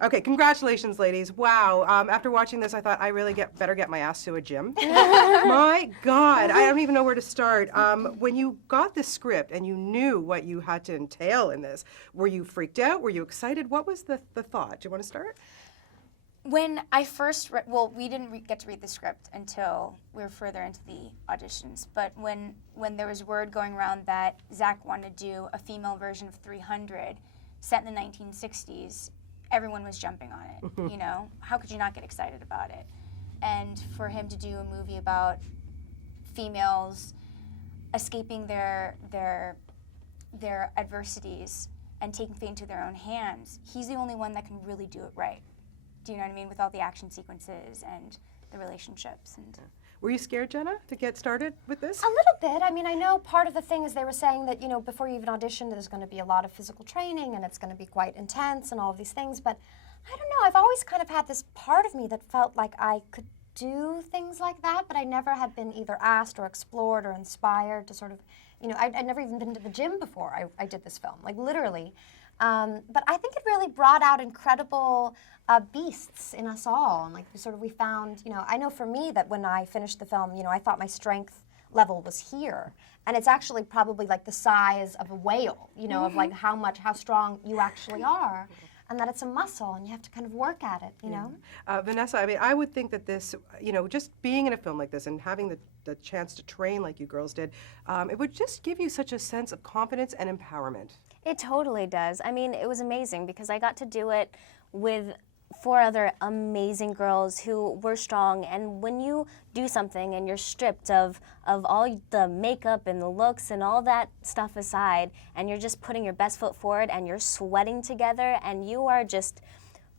Okay, congratulations, ladies. Wow. After watching this, I thought I really better get my ass to a gym. My God, I don't even know where to start. When you got the script and you knew what you had to entail in this, were you freaked out? Were you excited? What was the thought? Do you want to start? When I first read, well, we didn't get to read the script until we were further into the auditions, but when there was word going around that Zach wanted to do a female version of 300 set in the 1960s, everyone was jumping on it, you know? How could you not get excited about it? And for him to do a movie about females escaping their adversities and taking fate into their own hands, he's the only one that can really do it right. Do you know what I mean? With all the action sequences and the relationships. And Were you scared, Jena, to get started with this? A little bit. I mean, I know part of the thing is they were saying that, you know, before you even audition, there's going to be a lot of physical training and it's going to be quite intense and all of these things. But I don't know. I've always kind of had this part of me that felt like I could do things like that, but I never had been either asked or explored or inspired to sort of, you know, I'd never even been to the gym before I did this film, like literally. But I think it really brought out incredible beasts in us all, and like we found, you know, I know for me that when I finished the film, you know, I thought my strength level was here, and it's actually probably like the size of a whale, you know, of like how strong you actually are, and that it's a muscle, and you have to kind of work at it, you know. Vanessa, I mean, I would think that this, you know, just being in a film like this and having the chance to train like you girls did, it would just give you such a sense of confidence and empowerment. It totally does. I mean, it was amazing because I got to do it with 4 other amazing girls who were strong, and when you do something and you're stripped of all the makeup and the looks and all that stuff aside, and you're just putting your best foot forward and you're sweating together and you are just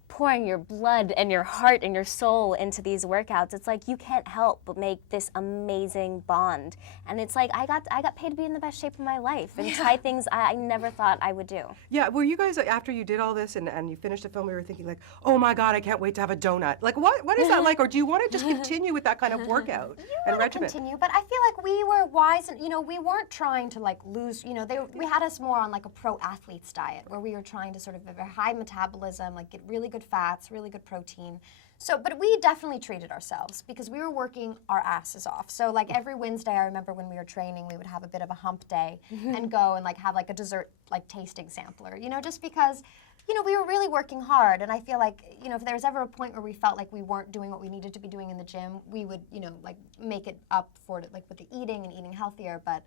pouring your blood and your heart and your soul into these workouts, it's like you can't help but make this amazing bond. And it's like I got paid to be in the best shape of my life and try things I never thought I would do. Yeah, were you guys, after you did all this and you finished the film, we were thinking like, oh my God, I can't wait to have a donut. Like, what is that like? Or do you want to just continue with that kind of workout and regimen? Continue, but I feel like we were wise, and you know, we weren't trying to like lose. You know, we had us more on like a pro athlete's diet, where we were trying to sort of have a high metabolism, like get really good fats, really good protein. So, but we definitely treated ourselves because we were working our asses off. So like every Wednesday, I remember when we were training, we would have a bit of a hump day and go and like have like a dessert like tasting sampler, you know, just because, you know, we were really working hard. And I feel like, you know, if there was ever a point where we felt like we weren't doing what we needed to be doing in the gym, we would, you know, like make it up for it, like with the eating and eating healthier. But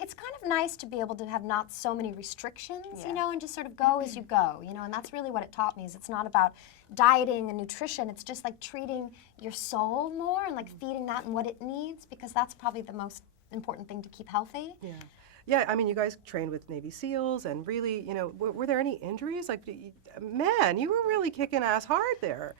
it's kind of nice to be able to have not so many restrictions, you know, and just sort of go as you go, you know, and that's really what it taught me, is it's not about dieting and nutrition, it's just like treating your soul more and like feeding that and what it needs, because that's probably the most important thing to keep healthy. Yeah. Yeah, I mean, you guys trained with Navy SEALs, and really, you know, were there any injuries? Like, man, you were really kicking ass hard there.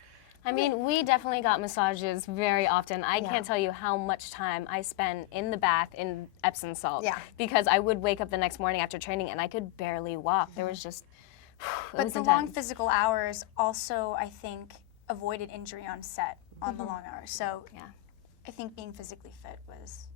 I mean, we definitely got massages very often. I can't tell you how much time I spent in the bath in Epsom salt. Yeah. Because I would wake up the next morning after training and I could barely walk. There was just, But the long physical hours also, I think, avoided injury on set on the long hours. So Yeah. I think being physically fit was...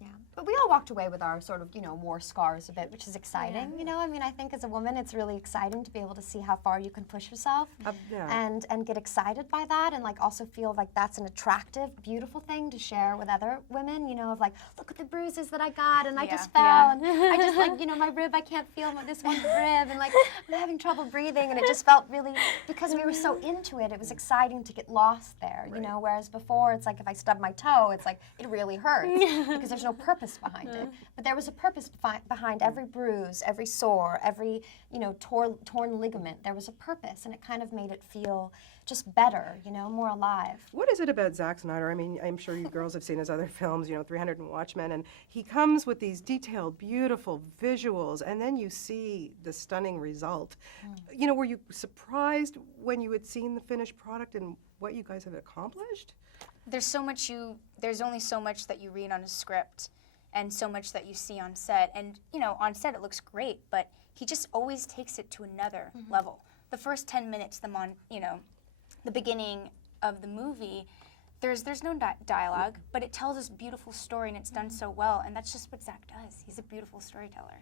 Yeah, but we all walked away with our sort of, you know, war scars a bit, which is exciting, you know? I mean, I think as a woman, it's really exciting to be able to see how far you can push yourself and get excited by that, and like also feel like that's an attractive, beautiful thing to share with other women, you know, of like, look at the bruises that I got, and I just fell, and I just like, you know, my rib, I can't feel this one rib, and like, I'm having trouble breathing, and it just felt really, because we were so into it, it was exciting to get lost there, you know, whereas before, it's like if I stub my toe, it's like, it really hurts, because there's no purpose behind it. But there was a purpose behind every bruise, every sore, every, you know, torn ligament. There was a purpose, and it kind of made it feel just better, you know, more alive. What is it about Zack Snyder? I mean, I'm sure you girls have seen his other films, you know, 300 and Watchmen, and he comes with these detailed, beautiful visuals, and then you see the stunning result. You know, were you surprised when you had seen the finished product and what you guys have accomplished? There's only so much that you read on a script and so much that you see on set. And, you know, on set it looks great, but he just always takes it to another level. The first 10 minutes, you know, the beginning of the movie, there's no dialogue, but it tells this beautiful story, and it's done so well, and that's just what Zach does. He's a beautiful storyteller.